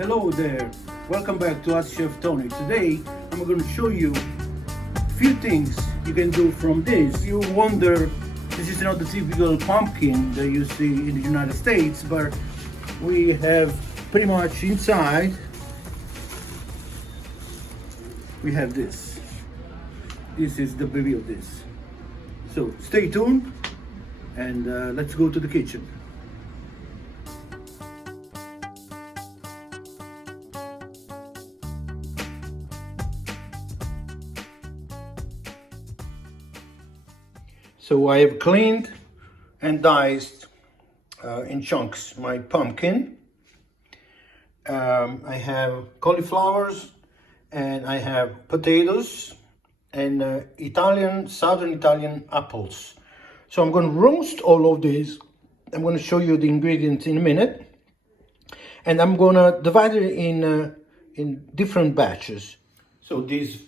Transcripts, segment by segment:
Hello there, welcome back to Ask Chef Tony. Today I'm going to show you a few things you can do from this. You wonder, this is not the typical pumpkin that you see in the United States, but we have pretty much inside, we have this. This is the baby of this. So stay tuned and let's go to the kitchen. So I have cleaned and diced in chunks my pumpkin. I have cauliflowers and I have potatoes and southern Italian apples. So I'm going to roast all of these. I'm going to show you the ingredients in a minute, and I'm going to divide it in different batches. So this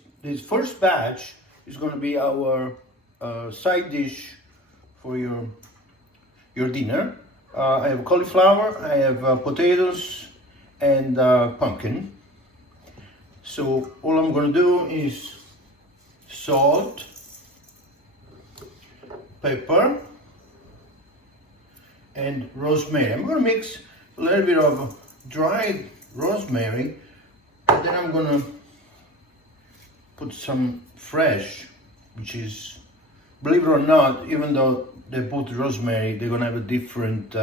first batch is going to be our side dish for your dinner. I have cauliflower, I have potatoes and pumpkin. So all I'm going to do is salt, pepper and rosemary. I'm going to mix a little bit of dried rosemary, and then I'm going to put some fresh, which is, believe it or not, even though they put rosemary, they're gonna have a different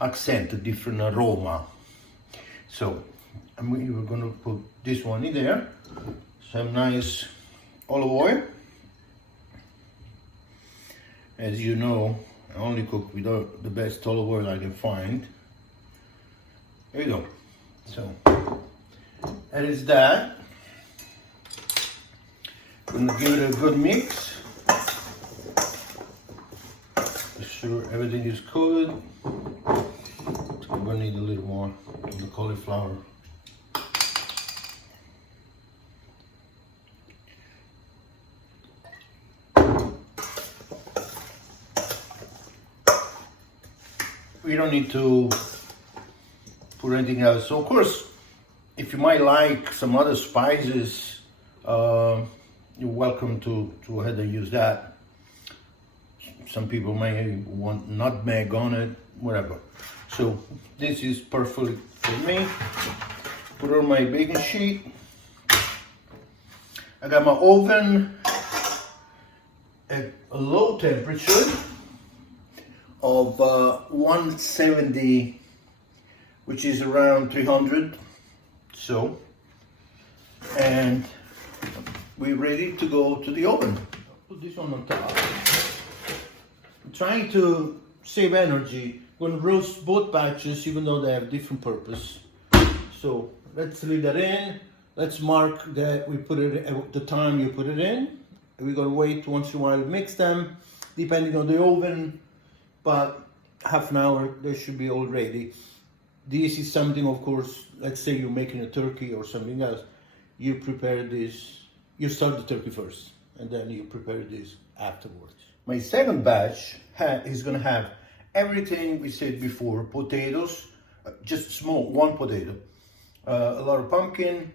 accent, a different aroma. So we're gonna put this one in there, some nice olive oil. As you know, I only cook with the best olive oil I can find. There you go. So that is that. Gonna give it a good mix. Sure everything is cooked. So I'm gonna need a little more of the cauliflower. We don't need to put anything else. So of course, if you might like some other spices, you're welcome to go ahead and use that. Some people may want nutmeg on it, whatever. So this is perfect for me. Put on my baking sheet. I got my oven at a low temperature of 170, which is around 300. So, and we're ready to go to the oven. Put this one on top. Trying to save energy. I'm going to roast both batches even though they have different purpose. So let's leave that in. Let's mark that we put it at the time you put it in. We're going to wait once in a while to mix them depending on the oven, but half an hour they should be all ready. This is something, of course, let's say you're making a turkey or something else. You prepare this, you start the turkey first and then you prepare this afterwards. My second batch is going to have everything we said before. Potatoes, just small, one potato, a lot of pumpkin,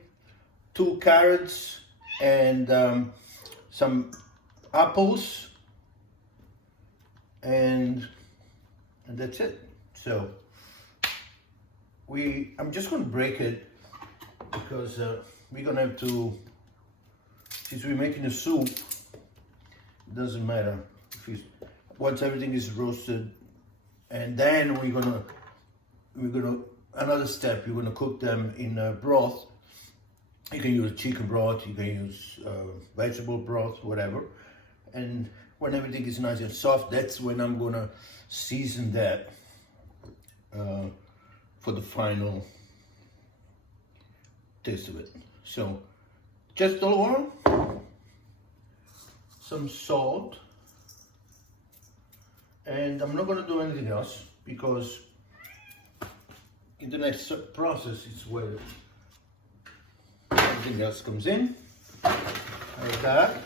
2 carrots, and some apples, and that's it. So I'm just going to break it because we're going to have to, since we're making a soup, it doesn't matter. Once everything is roasted, and then we're gonna another step. You're gonna cook them in broth. You can use chicken broth, you can use vegetable broth, whatever. And when everything is nice and soft, that's when I'm gonna season that for the final taste of it. So just olive oil, some salt. And I'm not going to do anything else because in the next process it's where everything else comes in, like that.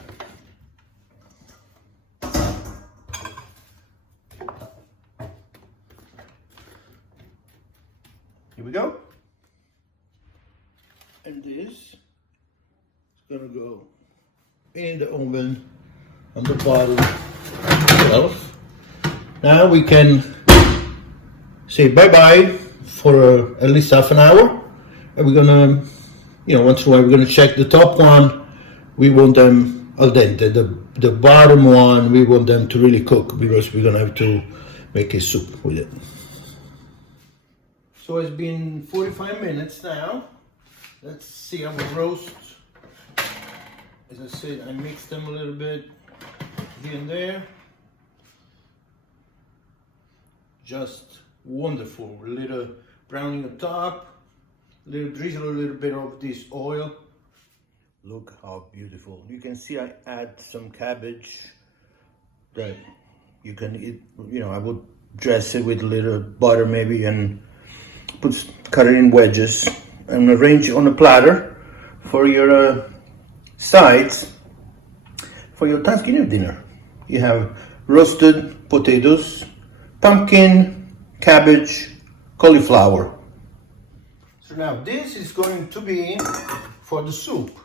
Here we go. And this is gonna go in the oven on the bottom shelf. Now we can say bye-bye for at least half an hour. And we're gonna, once in a while we're gonna check the top one. We want them al dente. The bottom one, we want them to really cook because we're gonna have to make a soup with it. So it's been 45 minutes now. Let's see our roast. As I said, I mixed them a little bit here and there. Just wonderful. A little browning on top. Drizzle a little bit of this oil. Look how beautiful. You can see I add some cabbage that you can eat. I would dress it with a little butter maybe and cut it in wedges and arrange it on a platter for your sides for your Thanksgiving dinner. You have roasted potatoes, pumpkin, cabbage, cauliflower. So now this is going to be for the soup.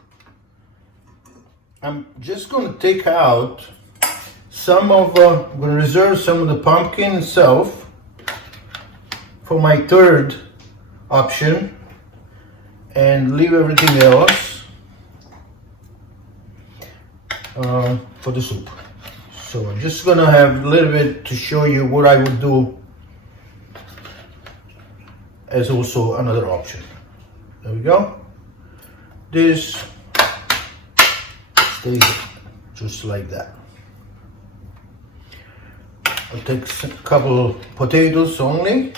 I'm just going to take out I'm going to reserve some of the pumpkin itself for my third option and leave everything else for the soup. So I'm just going to have a little bit to show you what I would do as also another option. There we go. This stays just like that. I'll take a couple potatoes only.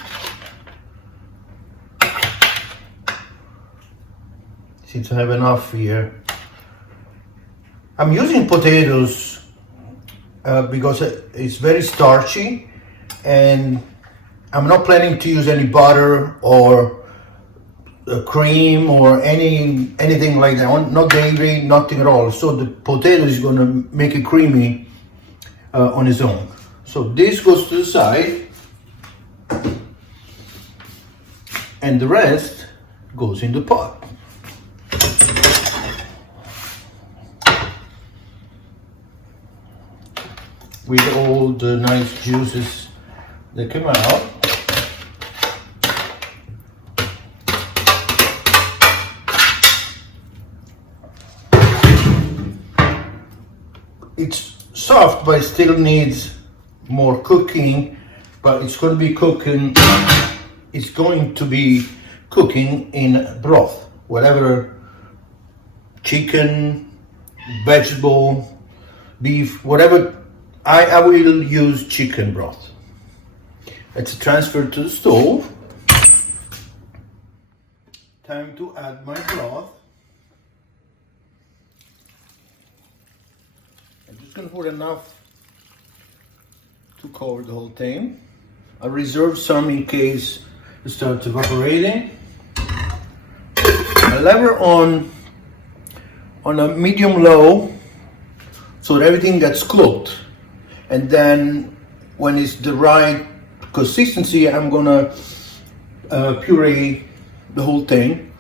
Since I have enough here. I'm using potatoes because it's very starchy and I'm not planning to use any butter or cream or anything like that. Not dairy, nothing at all. So the potato is going to make it creamy on its own. So this goes to the side and the rest goes in the pot. With all the nice juices that come out. It's soft, but it still needs more cooking, but it's going to be cooking. It's going to be cooking in broth, whatever, chicken, vegetable, beef, whatever. I will use chicken broth. Let's transfer to the stove. Time to add my broth. I'm just going to put enough to cover the whole thing. I reserve some in case it starts evaporating. I lever on a medium-low so that everything gets cooked. And then when it's the right consistency, I'm gonna puree the whole thing.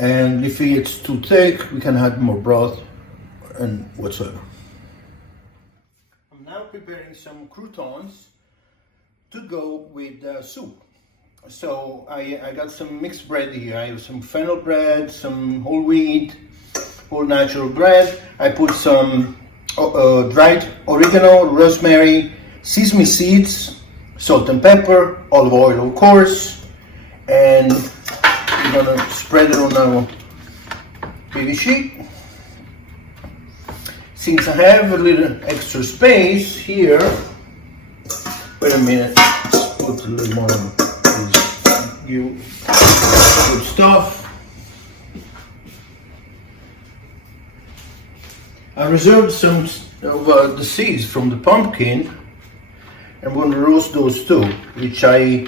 And if it's too thick, we can add more broth and whatsoever. I'm now preparing some croutons to go with the soup. So I got some mixed bread here. I have some fennel bread, some whole wheat, whole natural bread. I put some dried oregano, rosemary, sesame seeds, salt and pepper, olive oil of course, and I'm gonna spread it on our baby sheet. Since I have a little extra space here, wait a minute, let's put a little more of this good stuff. I reserved some of the seeds from the pumpkin. I'm going to roast those too, which I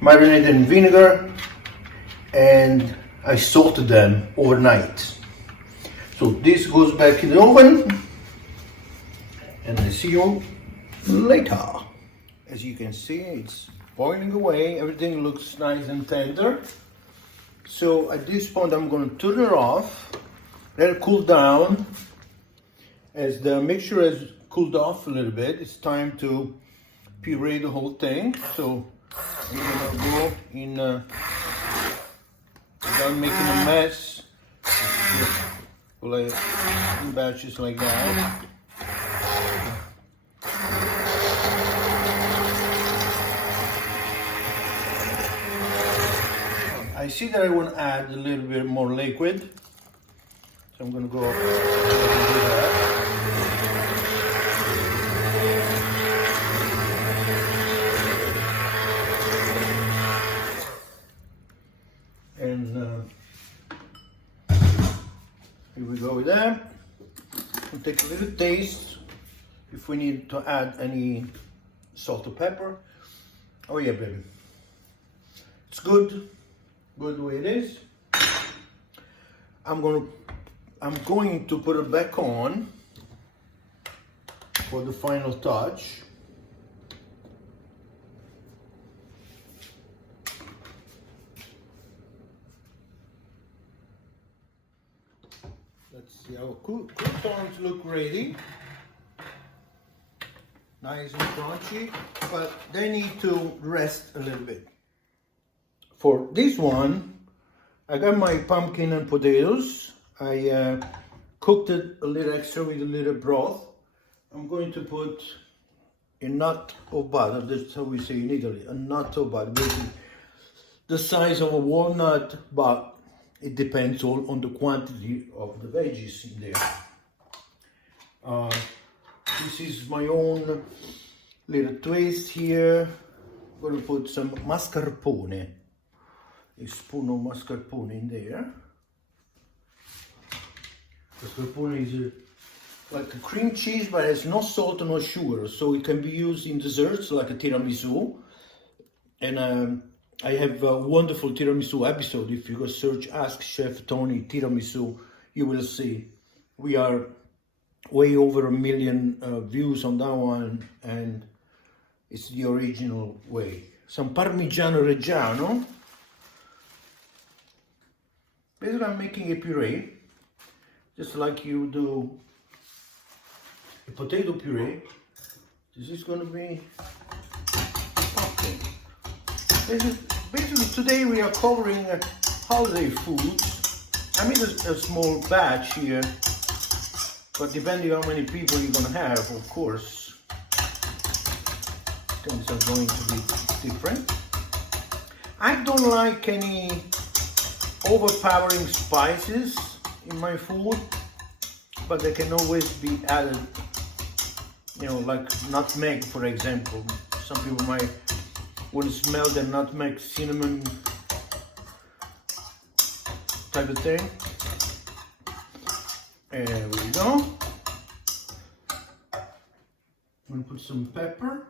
marinated in vinegar and I salted them overnight. So this goes back in the oven and I see you later. As you can see, it's boiling away. Everything looks nice and tender. So at this point I'm going to turn it off, let it cool down. As the mixture has cooled off a little bit, it's time to puree the whole thing. So I'm going to go in, without making a mess, like in batches like that. I see that I want to add a little bit more liquid, so I'm going to go ahead and do that. And here we go with that. We'll take a little taste if we need to add any salt or pepper. Oh yeah, baby. It's good. Good the way it is. I'm going to put it back on for the final touch. Let's see how croutons look ready. Nice and crunchy, but they need to rest a little bit. For this one, I got my pumpkin and potatoes. I cooked it a little extra with a little broth. I'm going to put a knot of butter, that's how we say in Italy, a knot of butter, basically the size of a walnut, but it depends all on the quantity of the veggies in there. This is my own little twist here. I'm going to put some mascarpone. A spoon of mascarpone in there. Mascarpone is like a cream cheese, but it has no salt and no sugar, so it can be used in desserts like a tiramisu. And I have a wonderful tiramisu episode. If you go search Ask Chef Tony Tiramisu, you will see. We are way over 1 million views on that one, and it's the original way. Some Parmigiano Reggiano. Basically, I'm making a puree, just like you do a potato puree. This is going to be pumpkin. Basically, today we are covering holiday foods. I made a small batch here, but depending on how many people you're going to have, of course, things are going to be different. I don't like any overpowering spices in my food, but they can always be added, you know, like nutmeg, for example. Some people might want to smell the nutmeg, cinnamon type of thing. There we go. I'm going to put some pepper.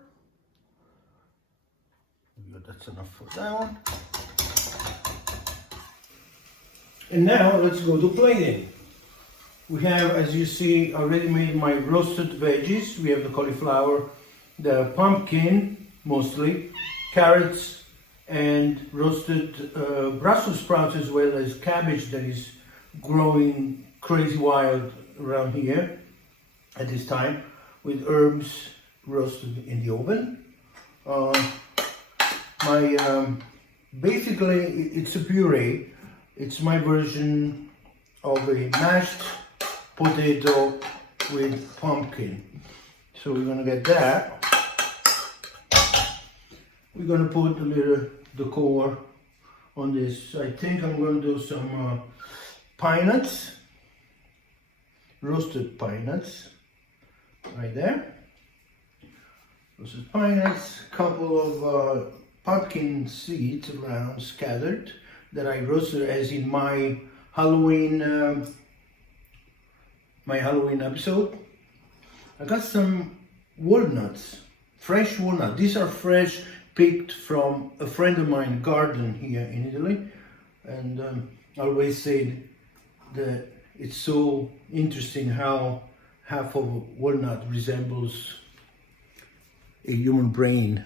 That's enough for that one. And now let's go to plating. We have, as you see, already made my roasted veggies. We have the cauliflower, the pumpkin, mostly, carrots, and roasted Brussels sprouts, as well as cabbage that is growing crazy wild around here at this time, with herbs roasted in the oven. Basically, it's a puree. It's my version of a mashed potato with pumpkin. So we're gonna get that. We're gonna put a little decor on this. I think I'm gonna do some pine nuts, roasted pine nuts, right there. Roasted pine nuts, a couple of pumpkin seeds around scattered that I roasted as in my Halloween episode. I got some walnuts, fresh walnuts. These are fresh, picked from a friend of mine garden here in Italy, and I always say that it's so interesting how half of a walnut resembles a human brain.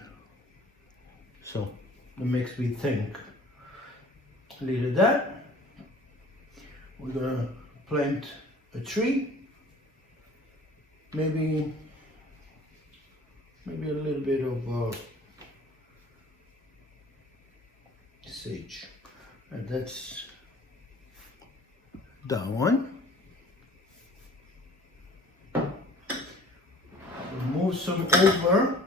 So it makes me think. Little that. We're gonna plant a tree. Maybe a little bit of sage, and that's that one. Move some over.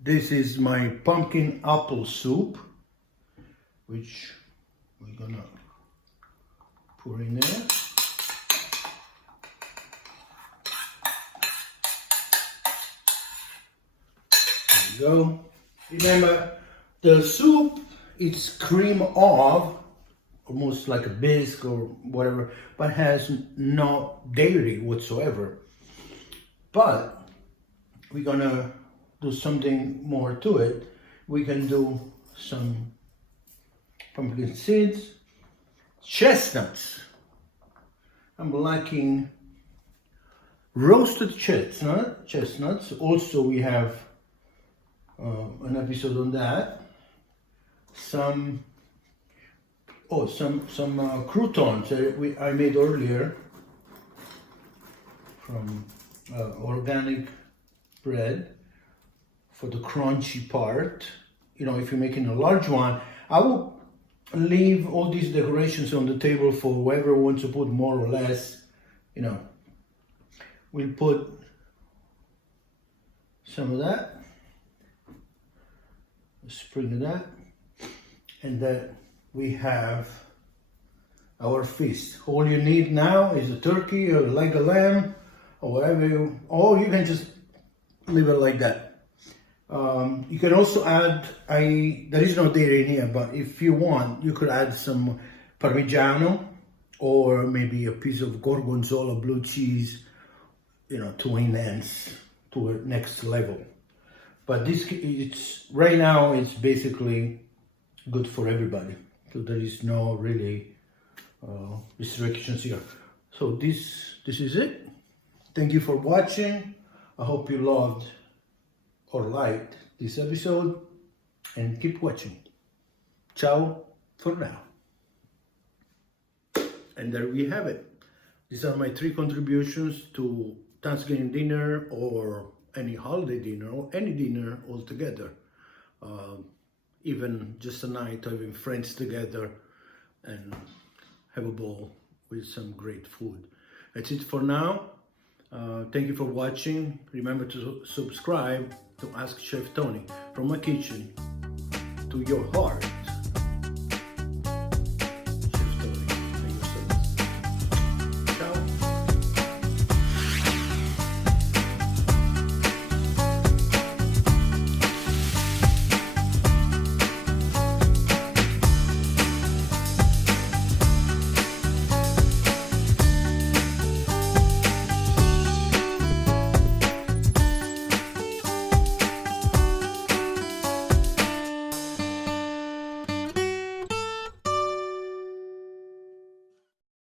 This is my pumpkin apple soup, which we're gonna pour in there. There we go. Remember, the soup is cream of, almost like a bisque or whatever, but has no dairy whatsoever. But we're gonna do something more to it. We can do some pumpkin seeds, chestnuts. I'm liking roasted chestnuts. Also, we have an episode on that. Some croutons that I made earlier from organic bread for the crunchy part. You know, if you're making a large one, I will leave all these decorations on the table for whoever wants to put more or less. You know, we'll put some of that, a sprig of that, and then we have our feast. All you need now is a turkey or a leg of lamb or whatever, or you can just leave it like that. You can also add, there is no dairy in here, but if you want, you could add some Parmigiano or maybe a piece of Gorgonzola blue cheese, you know, to enhance to a next level. But right now it's basically good for everybody. So there is no really restrictions here. So this is it. Thank you for watching. I hope you loved or liked this episode, and keep watching. Ciao for now. And there we have it. These are my 3 contributions to Thanksgiving dinner or any holiday dinner or any dinner altogether. Even just a night having friends together and have a bowl with some great food. That's it for now. Thank you for watching. Remember to subscribe to Ask Chef Tony, from my kitchen to your heart.